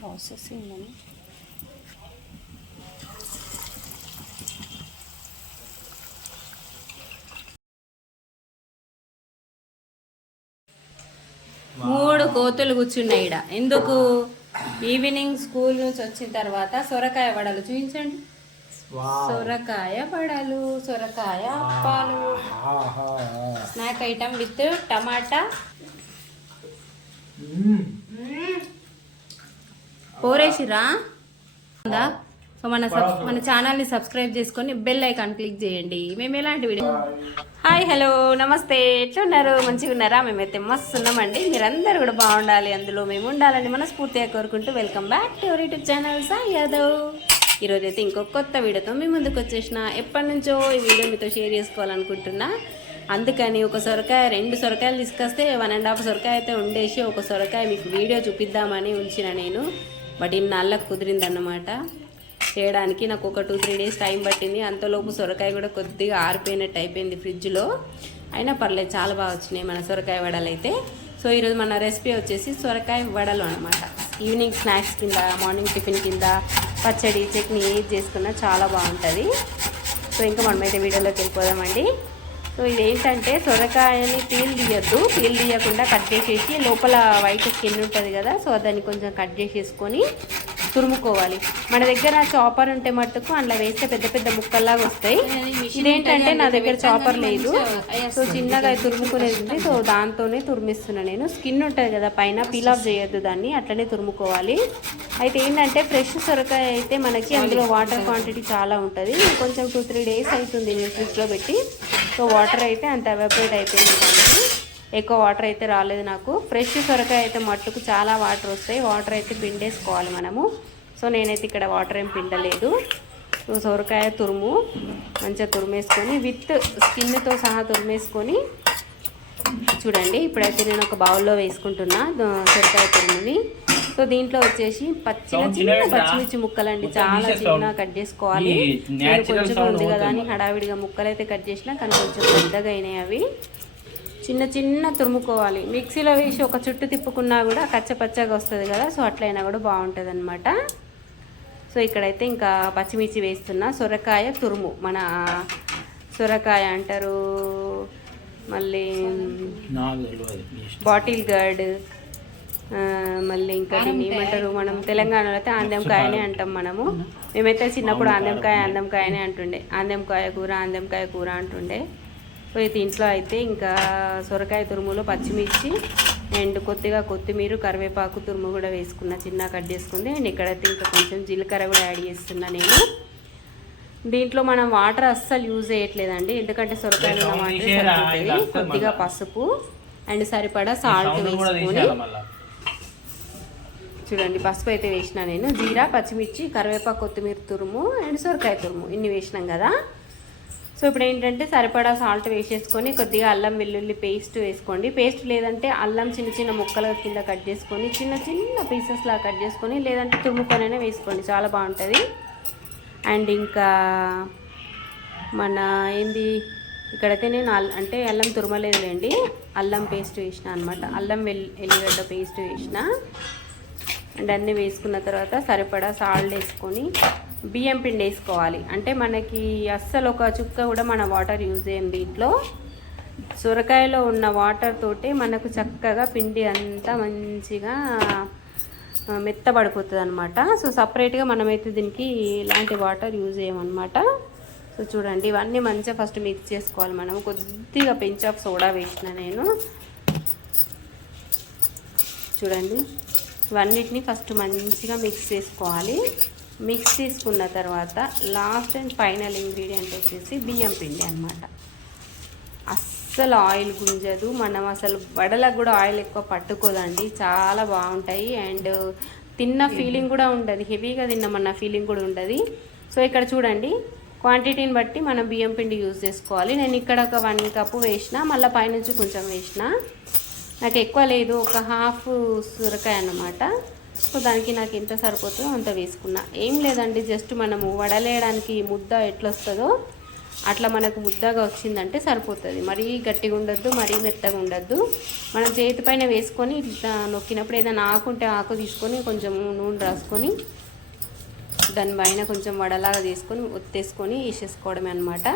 Processing అని మూడు కోతులు కూర్చున్నాయి ఈడ. ఎందుకు? ఈవినింగ్ స్కూల్ నుంచి వచ్చిన తర్వాత సొరకాయ వడలు చూపించండి. సొరకాయ వడలు, సొరకాయ అప్పాలు, స్నాక్ ఐటమ్ విత్ టమాటా. పోరేసిరా. సో మన ఛానల్ని సబ్స్క్రైబ్ చేసుకొని బెల్ ఐకాన్ క్లిక్ చేయండి. మేము ఎలాంటి వీడియో. హాయ్, హలో, నమస్తే. ఎట్లా ఉన్నారు? మంచిగా ఉన్నారా? మేమైతే మస్తు ఉన్నామండి. మీరందరూ కూడా బాగుండాలి, అందులో మేము ఉండాలని మనస్ఫూర్తిగా కోరుకుంటూ welcome back to our YouTube channel Sai Yadav. ఈరోజైతే ఇంకొక కొత్త వీడియోతో మీ ముందుకు వచ్చేసిన. ఎప్పటి నుంచో ఈ వీడియో మీతో షేర్ చేసుకోవాలనుకుంటున్నా. అందుకని ఒక సొరకాయ, 2 సొరకాయలు తీసుకొస్తే 1.5 సొరకాయ అయితే ఉండేసి ఒక సొరకాయ మీకు వీడియో చూపిద్దామని ఉంచిన నేను. బట్ ఇన్నాళ్ళకు కుదిరిందన్నమాట చేయడానికి. నాకు ఒక 2-3 డేస్ టైం పట్టింది. అంతలోపు సొరకాయ కూడా కొద్దిగా ఆరిపోయినట్టు అయిపోయింది ఫ్రిడ్జ్లో. అయినా పర్లేదు, చాలా బాగా వచ్చినాయి మన సొరకాయ వడలు అయితే. సో ఈరోజు మన రెసిపీ వచ్చేసి సొరకాయ వడలు అనమాట. ఈవినింగ్ స్నాక్స్ కింద, మార్నింగ్ టిఫిన్ కింద, పచ్చడి, చట్నీ ఏది చేసుకున్నా చాలా బాగుంటుంది. సో ఇంకా మనమైతే వీడియోలోకి వెళ్ళిపోదామండి. సో ఇదేంటంటే సొరకాయని పీల్ తీయద్దు, పీల్ తీయకుండా కట్ చేసేసి లోపల వైట్ స్కిన్ ఉంటుంది కదా, సో దాన్ని కొంచెం కట్ చేసేసుకొని తురుముకోవాలి. మన దగ్గర చాపర్ ఉంటే మట్టుకు అందులో వేస్తే పెద్ద పెద్ద ముక్కల్లాగా వస్తాయి. ఇదేంటంటే నా దగ్గర చాపర్ లేదు, సో చిన్నగా తురుముకునేది ఉంది. సో దాంతోనే తురిమిస్తున్నా నేను. స్కిన్ ఉంటుంది కదా పైన, పీల్ ఆఫ్ చేయొద్దు దాన్ని, అట్లనే తురుముకోవాలి. అయితే ఏంటంటే ఫ్రెష్ సొరకాయ అయితే మనకి అందులో వాటర్ క్వాంటిటీ చాలా ఉంటుంది. కొంచెం 2-3 డేస్ అవుతుంది నేను ఫ్రిడ్జ్లో పెట్టి. సో వాటర్ అయితే అంత ఎవాపరేట్ అయిపోయింది, ఎక్కువ వాటర్ అయితే రాలేదు నాకు. ఫ్రెష్ సొరకాయ అయితే మట్టుకు చాలా వాటర్ వస్తాయి, వాటర్ అయితే పిండేసుకోవాలి మనము. సో నేనైతే ఇక్కడ వాటర్ ఏం పిండలేదు. సో సొరకాయ తురుము మంచిగా తురిమేసుకొని విత్ స్కిన్తో సహా తురిమేసుకొని చూడండి. ఇప్పుడైతే నేను ఒక బౌల్లో వేసుకుంటున్నా సొరకాయ తురుముని. సో దీంట్లో వచ్చేసి చిన్న పచ్చిమిర్చి ముక్కలండి, చాలా చిన్నగా కట్ చేసుకోవాలి. నేను కొంచెం ఉంది కదా అని హడావిడిగా ముక్కలు అయితే కట్ చేసినా, కానీ కొంచెం పెద్దగా అయినాయి అవి. చిన్న చిన్న తురుముకోవాలి. మిక్సీలో వేసి ఒక చుట్టు తిప్పుకున్నా కూడా కచ్చపచ్చగా వస్తుంది కదా, సో అట్లయినా కూడా బాగుంటుంది అనమాట. సో ఇక్కడైతే ఇంకా పచ్చిమిర్చి వేస్తున్నా. సొరకాయ తురుము, మన సొరకాయ అంటారు, మళ్ళీ బాటిల్ గార్డ్, మళ్ళీ ఇంకా దీన్ని ఏమంటారు, మనం తెలంగాణలో అయితే ఆందెంకాయనే అంటాం మనము. మేమైతే చిన్నప్పుడు ఆందెంకాయనే అంటుండే. ఆందెంకాయ కూర అంటుండే. సో దీంట్లో అయితే ఇంకా సొరకాయ తురుములో పచ్చిమిర్చి అండ్ కొద్దిగా కొత్తిమీర, కరివేపాకు తురుము కూడా వేసుకున్న, చిన్న కట్ చేసుకుంది. అండ్ ఇక్కడైతే ఇంకా కొంచెం జీలకర్ర కూడా యాడ్ చేస్తున్నా నేను. దీంట్లో మనం వాటర్ అస్సలు యూజ్ చేయట్లేదండి, ఎందుకంటే సొరకాయలో ఉన్న వాటర్ సరిపోతుంది. కొద్దిగా పసుపు అండ్ సరిపడా సాల్ట్ వేసుకొని చూడండి. పసుపు అయితే వేసినా నేను. జీరా, పచ్చిమిర్చి, కరివేపాకు, కొత్తిమీర తురుము అండ్ సొరకాయ తురుము ఇన్ని వేసినాం కదా. సో ఇప్పుడు ఏంటంటే సరిపడా సాల్ట్ వేసేసుకొని కొద్దిగా అల్లం వెల్లుల్లి పేస్ట్ వేసుకోండి. పేస్ట్ లేదంటే అల్లం చిన్న చిన్న ముక్కల కింద కట్ చేసుకొని చిన్న చిన్న పీసెస్లా కట్ చేసుకొని, లేదంటే తురుముకొనైనా వేసుకోండి, చాలా బాగుంటుంది. అండ్ ఇంకా మన ఇక్కడైతే నేను అంటే అల్లం తురమలేదులేండి, అల్లం పేస్ట్ వేసిన అనమాట. అల్లం ఎల్లిగడ్డ పేస్ట్ వేసిన. అండ్ అన్నీ వేసుకున్న తర్వాత సరిపడా సాల్ట్ వేసుకొని బియ్యం పిండి వేసుకోవాలి. అంటే మనకి అస్సలు ఒక చుక్క కూడా మన వాటర్ యూజ్ చేయం దీంట్లో. సొరకాయలో ఉన్న వాటర్ తోటి మనకు చక్కగా పిండి అంతా మంచిగా మెత్తబడిపోతుంది అనమాట. సో సపరేట్గా మనమైతే దీనికి ఇలాంటి వాటర్ యూజ్ చేయమన్నమాట. సో చూడండి, ఇవన్నీ మంచిగా ఫస్ట్ మిక్స్ చేసుకోవాలి మనం. కొద్దిగా పించ్ ఆఫ్ సోడా వేసిన నేను. చూడండి, ఇవన్నిటిని ఫస్ట్ మంచిగా మిక్స్ చేసుకోవాలి. మిక్స్ చేసుకున్న తర్వాత లాస్ట్ అండ్ ఫైనల్ ఇంగ్రీడియంట్ వచ్చేసి బియ్యం పిండి అనమాట. అస్సలు ఆయిల్ గుంజదు, మనం అసలు వడలకు కూడా ఆయిల్ ఎక్కువ పట్టుకోదండి, చాలా బాగుంటాయి. అండ్ తిన్న ఫీలింగ్ కూడా ఉండదు, హెవీగా తిన్నామన్న ఫీలింగ్ కూడా ఉండదు. సో ఇక్కడ చూడండి, క్వాంటిటీని బట్టి మనం బియ్యం పిండి యూజ్ చేసుకోవాలి. నేను ఇక్కడ ఒక 1 కప్పు వేసిన, మళ్ళీ పైనుంచి కొంచెం వేసిన. నాకు ఎక్కువ లేదు, ఒక హాఫ్ సొరకాయ అన్నమాట. సో దానికి నాకు ఎంత సరిపోతుందో అంత వేసుకున్నా. ఏం లేదండి, జస్ట్ మనము వడలేయడానికి ముద్ద ఎట్లా వస్తుందో అట్లా మనకు ముద్దగా వచ్చిందంటే సరిపోతుంది. మరీ గట్టిగా ఉండొద్దు, మరీ మెత్తగా ఉండొద్దు. మనం చేతి పైన వేసుకొని ఇట్లా నొక్కినప్పుడు ఏదైనా ఆకుంటే ఆకు తీసుకొని కొంచెం నూనె రాసుకొని దానిపైన కొంచెం వడలాగా తీసుకొని ఒత్తేసుకొని వేసేసుకోవడమే అనమాట.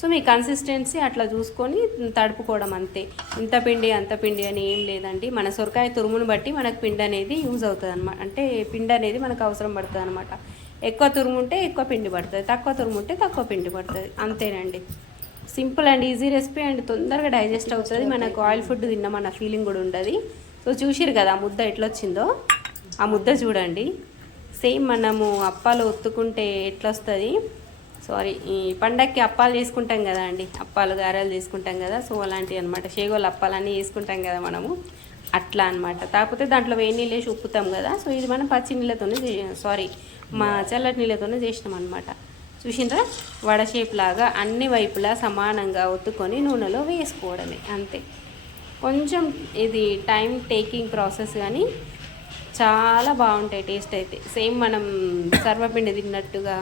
సో మీ కన్సిస్టెన్సీ అట్లా చూసుకొని తడుపుకోవడం అంతే. ఇంత పిండి అంత పిండి అని ఏం లేదండి. మన సొరకాయ తురుమును బట్టి మనకు పిండి అనేది యూజ్ అవుతుంది అనమాట. అంటే పిండి అనేది మనకు అవసరం పడుతుంది అనమాట. ఎక్కువ తురుము ఉంటే ఎక్కువ పిండి పడుతుంది, తక్కువ తురుము ఉంటే తక్కువ పిండి పడుతుంది, అంతేనండి. Simple and easy recipe and తొందరగా డైజెస్ట్ అవుతుంది. మనకు ఆయిల్ ఫుడ్ తిన్నామన్న ఫీలింగ్ కూడా ఉండదు. సో చూసిరు కదా ముద్ద ఎట్లా వచ్చిందో, ఆ ముద్ద చూడండి. సేమ్ మనము అప్పాలు ఒత్తుకుంటే ఎట్లా వస్తుంది, సారీ ఈ పండక్కి అప్పాలు చేసుకుంటాం కదా అండి, అప్పాలు గారెలు చేసుకుంటాం కదా, సో అలాంటివి అనమాట. షేగోలు అప్పాలన్నీ చేసుకుంటాం కదా మనము, అట్లా అనమాట. కాకపోతే దాంట్లో వేడి నీళ్ళు వేసి ఉప్పుతాం కదా. సో ఇది మనం పచ్చి నీళ్ళతోనే మా చల్లటి నీళ్ళతోనే చేసినాం అనమాట. చూసిండ్రా, వడ షేప్ లాగా అన్ని వైపులా సమానంగా ఒత్తుకొని నూనెలో వేసుకోవడమే అంతే. కొంచెం ఇది టైం టేకింగ్ ప్రాసెస్ కానీ చాలా బాగుంటాయి టేస్ట్ అయితే. సేమ్ మనం సర్వపిండి తిన్నట్టుగా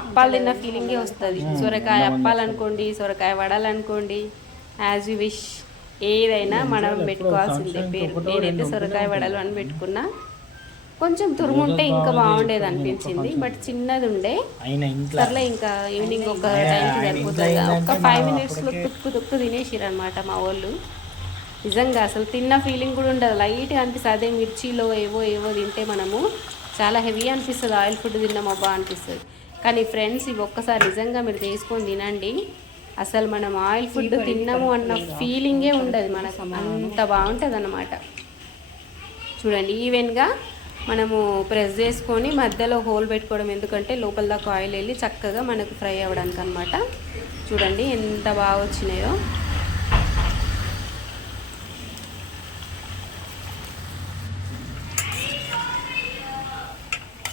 అప్పాలు తిన్న ఫీలింగే వస్తుంది. సొరకాయ అప్పాలు అనుకోండి, సొరకాయ వడలు అనుకోండి, యాజ్ యూ విష్, ఏదైనా మనం పెట్టుకోవాల్సిందే పేరు. నేనైతే సొరకాయ వడలు అని పెట్టుకున్నా. కొంచెం తురుముంటే ఇంకా బాగుండేది అనిపించింది, బట్ చిన్నది ఉండే. సర్లే ఇంకా ఈవినింగ్ ఒక టైంకి సరిపోతుంది. ఒక 5 minutesలో తుక్కు తినేసిరు అనమాట మా వాళ్ళు. నిజంగా అసలు తిన్న ఫీలింగ్ కూడా ఉండదు, లైట్గా అనిపిస్తుంది. అదే మిర్చిలో ఏవో తింటే మనము చాలా హెవీ అనిపిస్తుంది, ఆయిల్ ఫుడ్ తిన్నాం అబ్బా అనిపిస్తుంది. కానీ ఫ్రెండ్స్ ఇవి ఒక్కసారి నిజంగా మీరు చేసుకొని తినండి, అసలు మనం ఆయిల్ ఫుడ్ తిన్నాము అన్న ఫీలింగే ఉండదు మనకు, అంత బాగుంటుంది అన్నమాట. చూడండి ఈవెన్గా మనము ప్రెస్ చేసుకొని మధ్యలో హోల్ పెట్టుకోవడం, ఎందుకంటే లోపల దాకా ఆయిల్ వెళ్ళి చక్కగా మనకు ఫ్రై అవ్వడానికి అనమాట. చూడండి ఎంత బాగా వచ్చినాయో.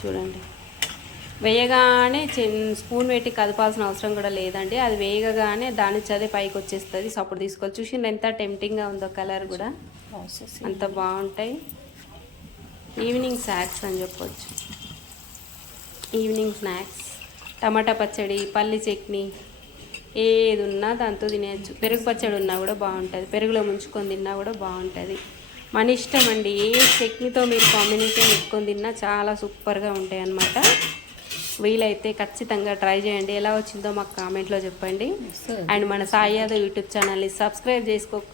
చూడండి వేయగానే స్పూన్ పెట్టి కదపాల్సిన అవసరం కూడా లేదండి. అది వేయగానే దాని చదే పైకి వచ్చేస్తుంది. సో అప్పుడు తీసుకోవాలి. చూసింది ఎంత టెంప్టింగ్గా ఉందో, కలర్ కూడా అంత బాగుంటాయి. ఈవినింగ్ స్నాక్స్ అని చెప్పొచ్చు. ఈవినింగ్ స్నాక్స్ టమాటా పచ్చడి, పల్లి చట్నీ ఏది ఉన్నా దాంతో తినేయచ్చు. పెరుగు పచ్చడి ఉన్నా కూడా బాగుంటుంది, పెరుగులో ముంచుకొని తిన్నా కూడా బాగుంటుంది. మన ఇష్టం అండి, ఏ చట్నీతో మీరు కాంబినేషన్ పెట్టుకొని తిన్నా చాలా సూపర్గా ఉంటాయి అన్నమాట. వీలైతే ఖచ్చితంగా ట్రై చేయండి. ఎలా వచ్చిందో మాకు కామెంట్లో చెప్పండి. అండ్ మన సాయి యాదవ్ యూట్యూబ్ ఛానల్ని సబ్స్క్రైబ్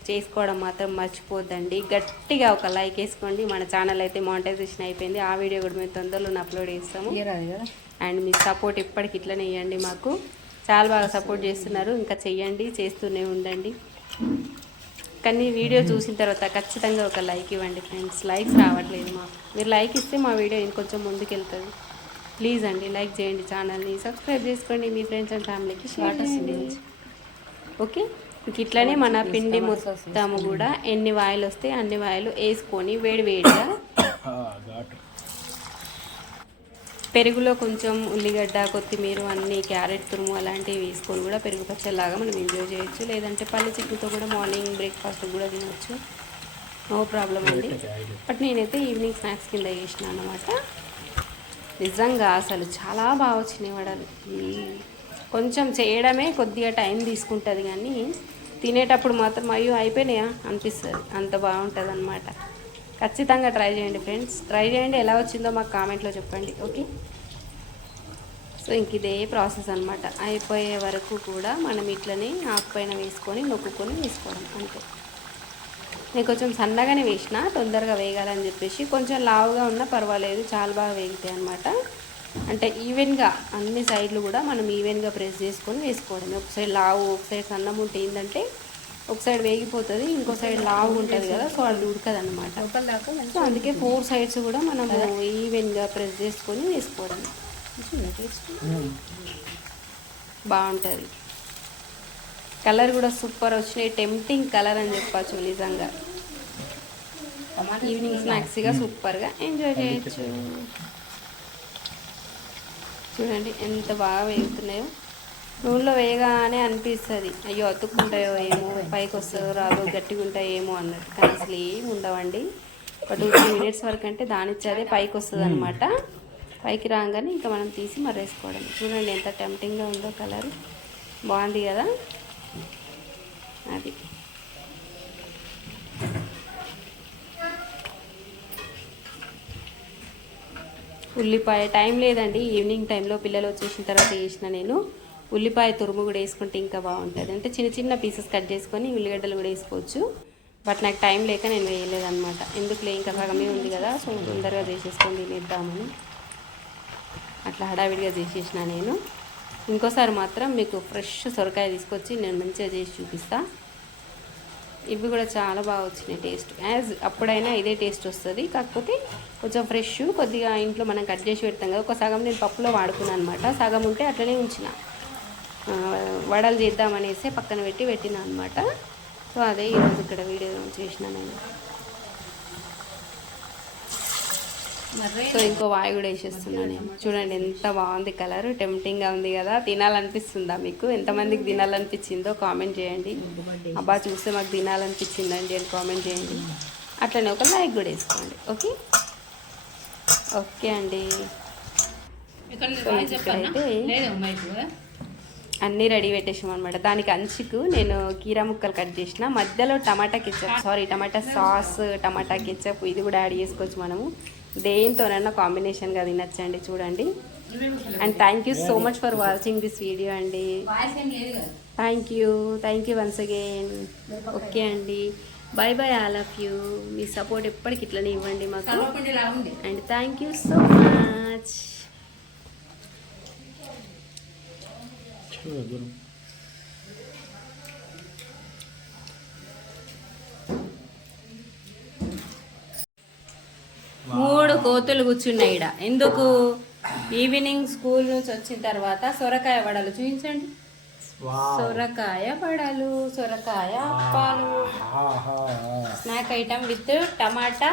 చేసుకోవడం మాత్రం మర్చిపోద్దండి. గట్టిగా ఒక లైక్ వేసుకోండి. మన ఛానల్ అయితే మానిటైజేషన్ అయిపోయింది, ఆ వీడియో కూడా మేము తొందరలో అప్లోడ్ చేస్తాము. అండ్ మీ సపోర్ట్ ఇప్పటికి ఇట్లనే ఇవ్వండి, మాకు చాలా బాగా సపోర్ట్ చేస్తున్నారు. ఇంకా చెయ్యండి, చేస్తూనే ఉండండి. కానీ వీడియో చూసిన తర్వాత ఖచ్చితంగా ఒక లైక్ ఇవ్వండి ఫ్రెండ్స్. లైక్స్ రావట్లేదు మాకు, మీరు లైక్ ఇస్తే మా వీడియో ఇంకొంచెం ముందుకు వెళ్తుంది. ప్లీజ్ అండి లైక్ చేయండి, ఛానల్ని సబ్స్క్రైబ్ చేసుకోండి, మీ ఫ్రెండ్స్ అండ్ ఫ్యామిలీకి షేర్ చేయండి. ఓకే, ఇంక ఇట్లనే మన పిండి మొత్తము కూడా ఎన్ని వాయిలు వస్తే అన్ని వాయిలు వేసుకొని వేడిగా పెరుగులో కొంచెం ఉల్లిగడ్డ, కొత్తిమీర, అన్ని క్యారెట్ తురుము అలాంటివి వేసుకొని కూడా పెరుగు పచ్చడిలాగా మనం ఎంజాయ్ చేయొచ్చు. లేదంటే పల్లి చట్నీతో కూడా మార్నింగ్ బ్రేక్ఫాస్ట్ కూడా తినవచ్చు, నో ప్రాబ్లం అండి. బట్ నేనైతే ఈవినింగ్ స్నాక్స్ కింద చేసినాను అన్నమాట. నిజంగా అసలు చాలా బాగా వచ్చినాయి వడలు. కొంచెం చేయడమే కొద్దిగా టైం తీసుకుంటుంది, కానీ తినేటప్పుడు మాత్రం అయ్యో అయిపోయినాయా అనిపిస్తుంది, అంత బాగుంటుంది అన్నమాట. ఖచ్చితంగా ట్రై చేయండి ఫ్రెండ్స్, ట్రై చేయండి. ఎలా వచ్చిందో మాకు కామెంట్లో చెప్పండి. ఓకే, సో ఇంక ఇదే ప్రాసెస్ అనమాట. అయిపోయే వరకు కూడా మనం ఇట్లనే ఆకు పైన వేసుకొని నొక్కుకొని వేసుకోవడం అంతే. నేను కొంచెం సన్నగానే వేసిన, తొందరగా వేగాలని చెప్పేసి. కొంచెం లావుగా ఉన్నా పర్వాలేదు, చాలా బాగా వేగుతాయి అనమాట. అంటే ఈవెన్గా అన్ని సైడ్లు కూడా మనం ఈవెన్గా ప్రెస్ చేసుకొని వేసుకోవడం. ఒక సైడ్ లావు, ఒక సైడ్ సన్నం ఉంటే ఏంటంటే ఒక సైడ్ వేగిపోతుంది, ఇంకో సైడ్ లావు ఉంటుంది కదా, సో అది ఉడకదు అనమాట. సో అందుకే 4 sides కూడా మనం ఈవెన్గా ప్రెస్ చేసుకొని వేసుకోవడం బాగుంటుంది. కలర్ కూడా సూపర్ వచ్చినాయి, టెంప్టింగ్ కలర్ అని చెప్పచ్చు. నిజంగా ఈవినింగ్ స్నాక్స్గా సూపర్గా ఎంజాయ్ చేయొచ్చు. చూడండి ఎంత బాగా వేగుతున్నాయో. నూనెలో వేయగానే అనిపిస్తుంది అయ్యో అతుక్కుంటాయో ఏమో, పైకి వస్తుందో రాదో, గట్టిగా ఉంటాయో ఏమో అన్నట్టు. కానీ అసలు ఏమి ఉండవండి. ఒక 2-3 minutes వరకు అంటే దానిచ్చదే పైకి వస్తుంది అనమాట. పైకి రాగానే ఇంకా మనం తీసి మర్రేసుకోవడం. చూడండి ఎంత టెంప్టింగ్గా ఉందో కలర్. బాగుంది కదా, అది. ఉల్లిపాయ టైం లేదండి, ఈవినింగ్ టైంలో పిల్లలు వచ్చేసిన తర్వాత చేసిన నేను. ఉల్లిపాయ తురుము కూడా వేసుకుంటే ఇంకా బాగుంటుంది. అంటే చిన్న చిన్న పీసెస్ కట్ చేసుకొని ఉల్లిగడ్డలు కూడా వేసుకోవచ్చు. బట్ నాకు టైం లేక నేను వేయలేదన్నమాట. ఎందుకులే, ఇంకా సగమే ఉంది కదా, సో తొందరగా చేసేసుకొని తినేద్దామని అట్లా హడావిడిగా చేసేసిన నేను. ఇంకోసారి మాత్రం మీకు ఫ్రెష్ సొరకాయ తీసుకొచ్చి నేను మంచిగా చేసి చూపిస్తా. ఇవి కూడా చాలా బాగా వచ్చినాయి టేస్ట్. యాజ్ అప్పుడైనా ఇదే టేస్ట్ వస్తుంది, కాకపోతే కొంచెం ఫ్రెష్, కొద్దిగా ఇంట్లో మనం కట్ చేసి పెడతాం కదా. ఒక సగం నేను పప్పులో వాడుకున్నాను అనమాట, సగం ఉంటే అట్లనే ఉంచిన. వడలు చేద్దామనేసి పక్కన పెట్టిన అనమాట. సో అదే ఈరోజు ఇక్కడ వీడియో చేసిన నేను. సో ఇంకో వాయి కూడా వేసేస్తున్నాను నేను. చూడండి ఎంత బాగుంది కలర్, టెంప్టింగ్గా ఉంది కదా. తినాలనిపిస్తుందా మీకు? ఎంతమందికి తినాలనిపించిందో కామెంట్ చేయండి. అబ్బా చూస్తే మాకు తినాలనిపించిందండి అని కామెంట్ చేయండి. అట్లనే ఒక లైక్ కూడా వేసుకోండి. ఓకే ఓకే అండి. ఇక్కడైతే అన్నీ రెడీ పెట్టేసాం అనమాట. దానికి అంచుకు నేను కీరా ముక్కలు కట్ చేసిన, మధ్యలో టమాటా సాస్, టమాటా కెచప్ ఇది కూడా యాడ్ చేసుకోవచ్చు మనము. దేంతోనైనా కాంబినేషన్గా తినచ్చండి. చూడండి. And thank you so much for watching this video అండి. Thank you once again. Okay అండి, bye bye all of you. మీ సపోర్ట్ ఎప్పటికి ఇట్లనే ఇవ్వండి మాకు. And thank you so much. మూడు కోతులు కూర్చున్నాయి ఈడ. ఎందుకు? ఈవినింగ్ స్కూల్ నుంచి వచ్చిన తర్వాత సొరకాయ వడలు చూపించండి. సొరకాయ వడలు, సొరకాయ అప్పాలు, snack item with tomato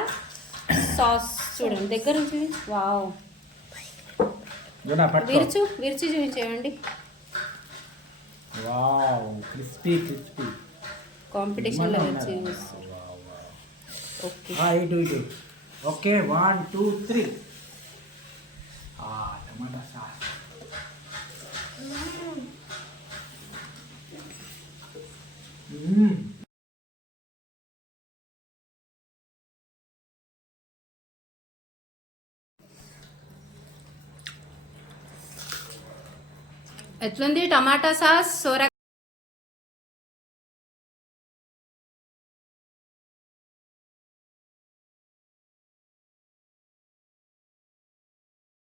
sauce. చూడండి దగ్గర నుంచి. వావ్, విరిచి చూపించేయండి. కాంపిటీషన్లో విరిచి ఓకే 1 2 3. టమాటా సాస్. ఎట్లుంది టమాటా సాస్, సొరకాయ?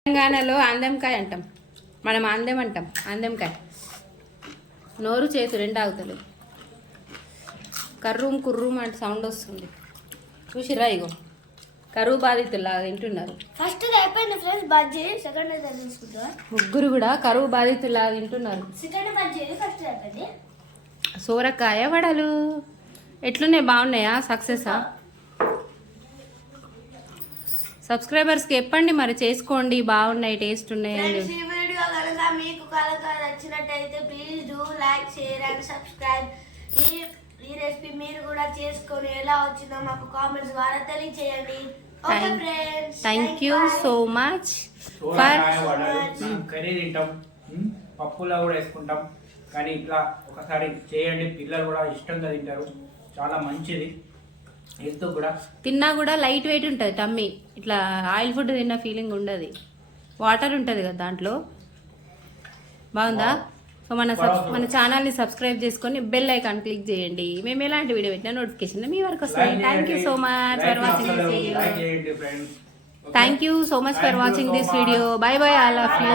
తెలంగాణలో ఆందెంకాయ అంటాం మనం, ఆందెం అంటాం, ఆందెంకాయ. నోరు చేతు రెండు ఆగుతలు, కర్రూమ్ కుర్రూమ్ అంటే సౌండ్ వస్తుంది. చూసిరా, ఇగో కరువు బాధితులా తింటున్నారు. ఫస్ట్ అయిపోయింది ఫ్రెండ్స్ బజ్జీ, సెకండ్ అయితే తీసుకుంటా. ముగ్గురు కూడా కరువు బాధితులా తింటున్నారు. సెకండ్ బజ్జీ ఫస్ట్ అయిపోయింది. సోరకాయ వడలు ఎట్లున్నాయి? బాగున్నాయా? సక్సెసా? సబ్స్క్రైబర్స్కి చెప్పండి మరి, చేసుకోండి, బాగున్నాయి, టేస్ట్ ఉన్నాయి అని. ఈ వీడియో కనుక మీకు కనుక నచ్చినట్టయితే please do like, share and subscribe. ఈ రెసిపీ మీరు కూడా చేసుకొని ఎలా వచ్చిందో మాకు కామెంట్స్ ద్వారా తెలియజేయండి. Okay friends, thank you so much curry తింటాం, పప్పులో కూడా వేసుకుంటాం, కానీ ఇట్లా ఒకసారి చేయండి, పిల్లలు కూడా ఇష్టంగా తింటారు. చాలా మంచిది, హెల్త్ కూడా. తిన్నా కూడా లైట్ వెయిట్ ఉంటుంది టమ్మీ. ఇట్లా ఆయిల్ ఫుడ్ తిన్న ఫీలింగ్ ఉండదు, వాటర్ ఉంటుంది కదా దాంట్లో. బాగుందా? సో మన ఛానల్ని సబ్స్క్రైబ్ చేసుకొని బెల్ ఐకాన్ క్లిక్ చేయండి. మేము ఎలాంటి వీడియో పెట్టినా నోటిఫికేషన్ మీ వరకు వస్తాయి. Thank you so much for watching this video. Thank you so much for watching this video. By bye all of you.